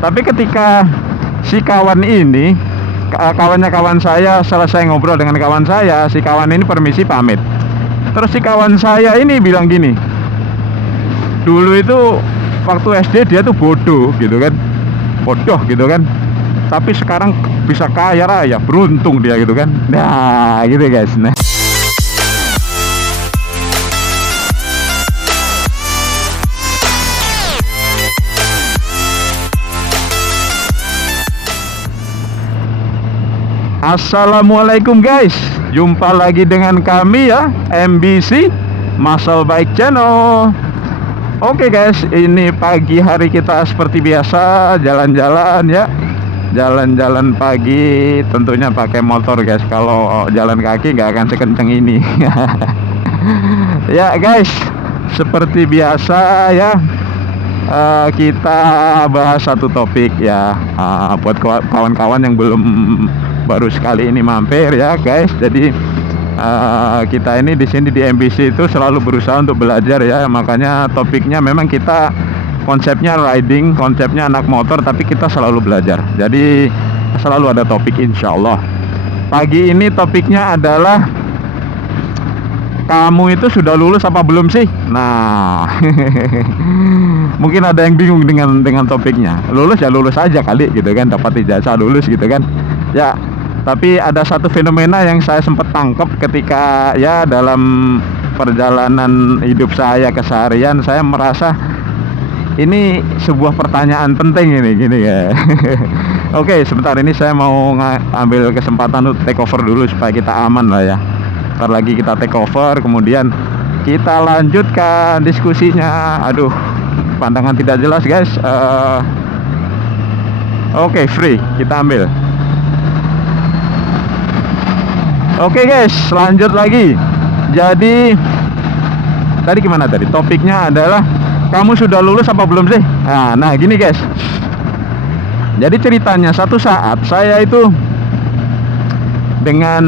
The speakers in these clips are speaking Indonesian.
Tapi ketika si kawan ini, kawannya kawan saya, selesai ngobrol dengan kawan saya, si kawan ini permisi pamit. Terus si kawan saya ini bilang gini, dulu itu waktu SD dia tuh bodoh gitu kan, bodoh gitu kan, tapi sekarang bisa kaya raya, beruntung dia gitu kan. Nah gitu guys. Nah, assalamualaikum guys, jumpa lagi dengan kami ya, MBC Muscle Bike Channel. Oke guys, ini pagi hari kita seperti biasa jalan-jalan ya, jalan-jalan pagi, tentunya pakai motor guys. Kalau jalan kaki nggak akan sekenceng ini. Ya guys, seperti biasa ya, kita bahas satu topik ya, buat kawan-kawan yang belum baru sekali ini mampir ya guys. Jadi kita ini di sini di MBC itu selalu berusaha untuk belajar ya, makanya topiknya memang kita konsepnya riding, konsepnya anak motor, tapi kita selalu belajar. Jadi selalu ada topik insya Allah. Pagi ini topiknya adalah, kamu itu sudah lulus apa belum sih? Nah, mungkin ada yang bingung dengan topiknya. Lulus ya lulus aja kali gitu kan, dapat ijazah lulus gitu kan. Ya, tapi ada satu fenomena yang saya sempat tangkap ketika ya dalam perjalanan hidup saya keseharian. Saya merasa ini sebuah pertanyaan penting ini gini ya. Oke, sebentar ini saya mau ambil kesempatan untuk take over dulu supaya kita aman lah ya. Ntar lagi kita take over, kemudian kita lanjutkan diskusinya. Aduh, pandangan tidak jelas guys. Oke, free, kita ambil. Oke guys, lanjut lagi. Jadi tadi gimana tadi? Topiknya adalah, kamu sudah lulus apa belum sih? Nah gini guys. Jadi ceritanya, satu saat saya itu dengan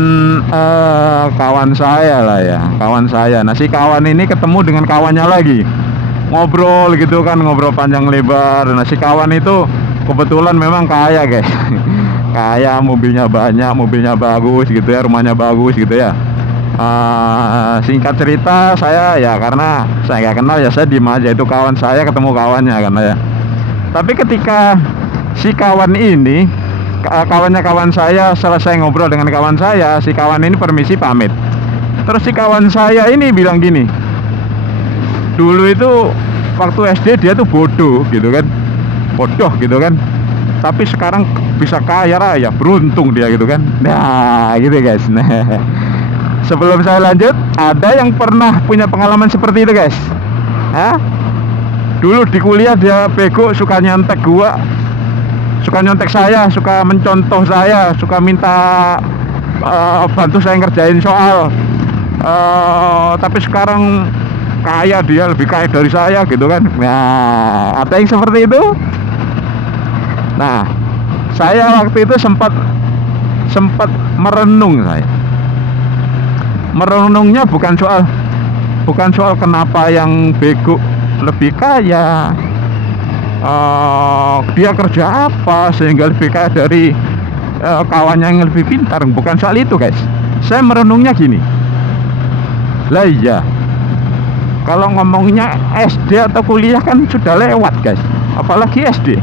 kawan saya lah ya, kawan saya. Nah si kawan ini ketemu dengan kawannya lagi, ngobrol gitu kan, ngobrol panjang lebar. Nah si kawan itu kebetulan memang kaya guys. Kaya, mobilnya banyak, mobilnya bagus gitu ya, rumahnya bagus gitu ya. Singkat cerita, saya ya karena saya nggak kenal ya, saya diem aja. Itu kawan saya ketemu kawannya karena ya. Tapi ketika si kawan ini, kawannya kawan saya, selesai ngobrol dengan kawan saya, si kawan ini permisi pamit. Terus si kawan saya ini bilang gini, dulu itu waktu SD dia tuh bodoh gitu kan, bodoh gitu kan, tapi sekarang bisa kaya raya, beruntung dia gitu kan. Nah gitu guys. Nah, sebelum saya lanjut, ada yang pernah punya pengalaman seperti itu guys? Dulu di kuliah dia bego, suka nyontek gua, suka nyontek saya, suka mencontoh saya, suka minta bantu saya ngerjain soal. Tapi sekarang kaya, dia lebih kaya dari saya gitu kan. Nah, ada yang seperti itu? Nah, saya waktu itu sempat merenung saya. Merenungnya bukan soal kenapa yang bego lebih kaya, dia kerja apa sehingga lebih kaya dari kawannya yang lebih pintar. Bukan soal itu guys. Saya merenungnya gini, lah iya, kalau ngomongnya SD atau kuliah kan sudah lewat guys, apalagi SD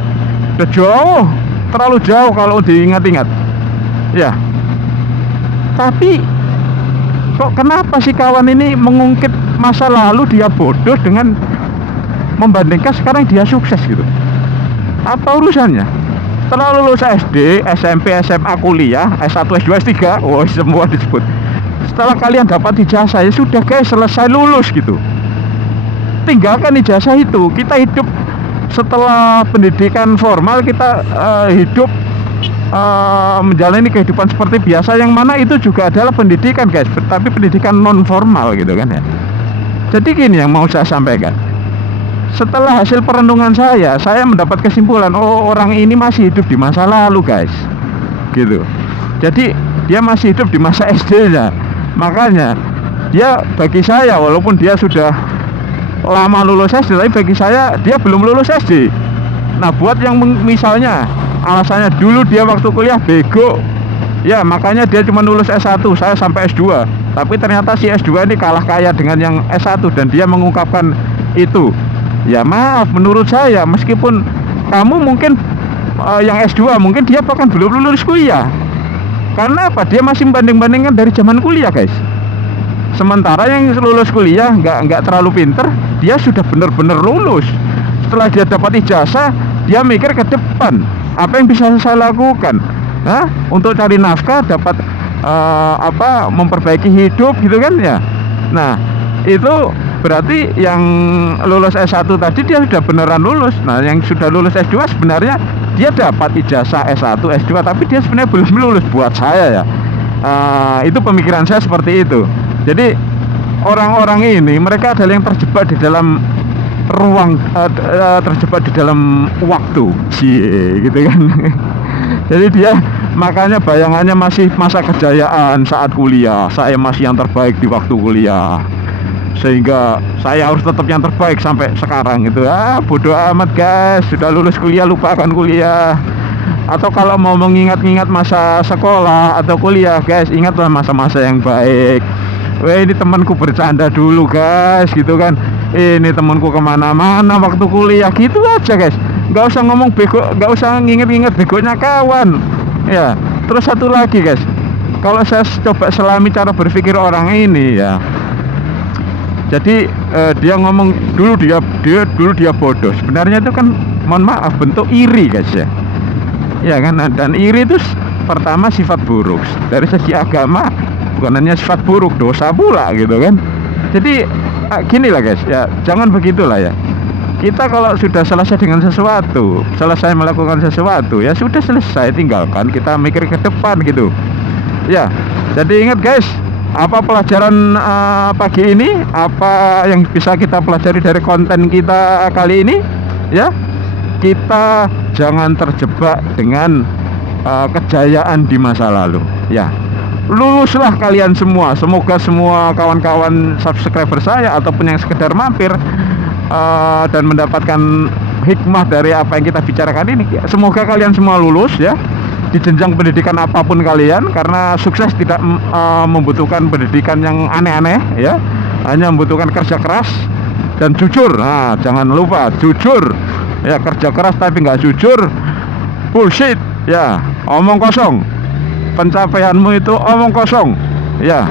udah jauh, terlalu jauh kalau diingat-ingat ya. Tapi kok kenapa si kawan ini mengungkit masa lalu dia bodoh dengan membandingkan sekarang dia sukses gitu? Apa urusannya? Setelah lulus SD, SMP, SMA, kuliah, S1, S2, S3, oh semua disebut. Setelah kalian dapat ijazah, ya sudah guys, selesai lulus gitu. Tinggalkan ijazah itu. Kita hidup setelah pendidikan formal, kita hidup menjalani kehidupan seperti biasa, yang mana itu juga adalah pendidikan guys, tapi pendidikan non formal gitu kan ya. Jadi gini yang mau saya sampaikan, setelah hasil perenungan saya mendapat kesimpulan, oh orang ini masih hidup di masa lalu guys gitu. Jadi dia masih hidup di masa SD-nya. Makanya dia, bagi saya, walaupun dia sudah lama lulus SD, tapi bagi saya dia belum lulus SD Nah, buat yang misalnya alasannya dulu dia waktu kuliah bego, ya makanya dia cuma lulus S1, saya sampai S2. Tapi ternyata si S2 ini kalah kaya dengan yang S1 dan dia mengungkapkan itu. Ya maaf, menurut saya meskipun kamu mungkin yang S2 mungkin dia bahkan belum lulus kuliah. Karena apa? Dia masih banding-bandingkan dari zaman kuliah, guys. Sementara yang lulus kuliah nggak terlalu pinter, dia sudah benar-benar lulus. Setelah dia dapat ijazah, dia mikir ke depan, apa yang bisa saya lakukan? Untuk cari nafkah, dapat memperbaiki hidup gitu kan ya. Nah, itu berarti yang lulus S1 tadi dia sudah beneran lulus. Nah, yang sudah lulus S2 sebenarnya dia dapat ijazah S1, S2, tapi dia sebenarnya belum lulus buat saya ya. Itu pemikiran saya seperti itu. Jadi orang-orang ini mereka adalah yang terjebak di dalam ruang, terjebak di dalam waktu, gitu kan. Jadi dia makanya bayangannya masih masa kejayaan saat kuliah, saya masih yang terbaik di waktu kuliah, sehingga saya harus tetap yang terbaik sampai sekarang gitu. Bodoh amat guys, sudah lulus kuliah lupakan kuliah. Atau kalau mau mengingat-ingat masa sekolah atau kuliah guys, ingatlah masa-masa yang baik. Weh, ini temanku bercanda dulu guys, gitu kan. Ini temanku kemana-mana waktu kuliah, gitu aja guys. Nggak usah ngomong bego, nggak usah nginget-nginget begonya kawan. Ya, terus satu lagi guys, kalau saya coba selami cara berpikir orang ini ya. Jadi dia ngomong dulu dia bodoh. Sebenarnya itu kan, mohon maaf, bentuk iri guys ya. Ya kan, dan iri itu pertama sifat buruk. Dari segi agama bukan hanya sifat buruk, dosa pula gitu kan. Jadi gini lah guys ya, jangan begitulah ya. Kita kalau sudah selesai dengan sesuatu, selesai melakukan sesuatu, ya sudah selesai, tinggalkan, kita mikir ke depan gitu. Ya, jadi ingat guys, apa pelajaran pagi ini, apa yang bisa kita pelajari dari konten kita kali ini? Ya, kita jangan terjebak dengan kejayaan di masa lalu. Ya, luluslah kalian semua. Semoga semua kawan-kawan subscriber saya ataupun yang sekedar mampir dan mendapatkan hikmah dari apa yang kita bicarakan ini, semoga kalian semua lulus ya di jenjang pendidikan apapun kalian, karena sukses tidak membutuhkan pendidikan yang aneh-aneh ya, hanya membutuhkan kerja keras dan jujur. Nah, jangan lupa jujur ya, kerja keras tapi nggak jujur, bullshit ya, omong kosong. Pencapaianmu itu omong kosong ya,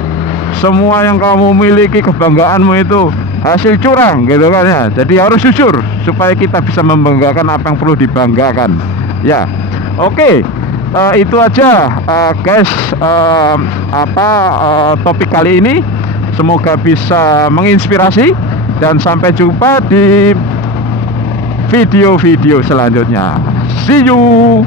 semua yang kamu miliki, kebanggaanmu itu hasil curang gitu kan ya. Jadi harus jujur supaya kita bisa membanggakan apa yang perlu dibanggakan ya. Oke, itu aja guys, topik kali ini. Semoga bisa menginspirasi dan sampai jumpa di video-video selanjutnya. See you.